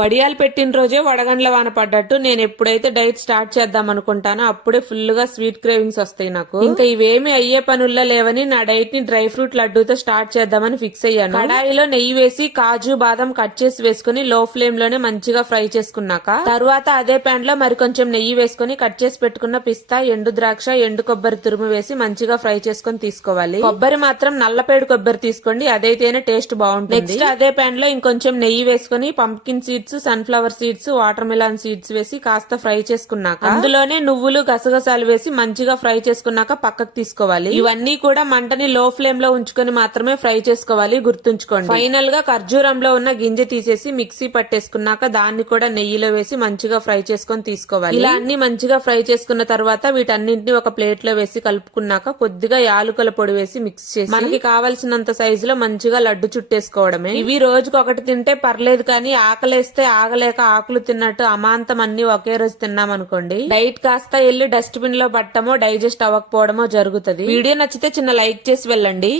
వడియాలు పెట్టిన రోజే వడగండ్ల వాన పడ్డట్టు నేను ఎప్పుడైతే డైట్ స్టార్ట్ చేద్దాం అనుకుంటానో అప్పుడే ఫుల్ గా స్వీట్ క్రేవింగ్స్ వస్తాయి నాకు. ఇంకా ఇవేమి అయ్యే పనుల్లో లేవని నా డైట్ ని డ్రై ఫ్రూట్ లడ్డూతో స్టార్ట్ చేద్దామని ఫిక్స్ అయ్యాను. కడాయిలో నెయ్యి వేసి కాజు బాదం కట్ చేసి వేసుకుని లో ఫ్లేమ్ లోనే మంచిగా ఫ్రై చేసుకున్నాక తర్వాత అదే పాన్ లో మరి కొంచెం నెయ్యి వేసుకుని కట్ చేసి పెట్టుకున్న పిస్తా, ఎండు ద్రాక్ష, ఎండు కొబ్బరి తురుము వేసి మంచిగా ఫ్రై చేసుకుని తీసుకోవాలి. కొబ్బరి మాత్రం నల్లపేడు కొబ్బరి తీసుకోండి, అదైతేనే టేస్ట్ బాగుంటుంది. నెక్స్ట్ అదే పాన్ లో ఇంకొంచెం నెయ్యి వేసుకుని pumpkin seeds, sunflower seeds, water melon seeds వేసి కాస్త ఫ్రై చేసుకున్నాక అందులోనే నువ్వులు, గసగసాలు వేసి మంచిగా ఫ్రై చేసుకున్నాక పక్కకు తీసుకోవాలి. ఇవన్నీ కూడా మంటని లో ఫ్లేమ్ లో ఉంచుకొని మాత్రమే ఫ్రై చేసుకోవాలి, గుర్తుంచుకోండి. ఫైనల్ గా ఖర్జూరంలో ఉన్న గింజ తీసేసి మిక్సీ పట్టేసుకున్నాక దాన్ని కూడా నెయ్యిలో వేసి మంచిగా ఫ్రై చేసుకొని తీసుకోవాలి. ఇలా అన్ని మంచిగా ఫ్రై చేసుకున్న తర్వాత వీటన్నింటిని ఒక ప్లేట్ లో వేసి కలుపుకున్నాక కొద్దిగా యాలుకల పొడి వేసి మిక్స్ చేసి మనకి కావలసినంత సైజులో మంచిగా లడ్డు చుట్టేసుకోవడమే. ఇవి రోజుకి ఒకటి తింటే పర్లేదు, కానీ ఆకలేస్తే ఆగలేక ఆకులు తిన్నట్టు అమాంతం అన్ని ఒకే రోజు తిన్నామనుకోండి డైట్ కాస్త వెళ్లి డస్ట్ బిన్ లో పట్టమో డైజెస్ట్ అవ్వకపోవడమో జరుగుతుంది. వీడియో నచ్చితే చిన్న లైక్ చేసి వెళ్ళండి.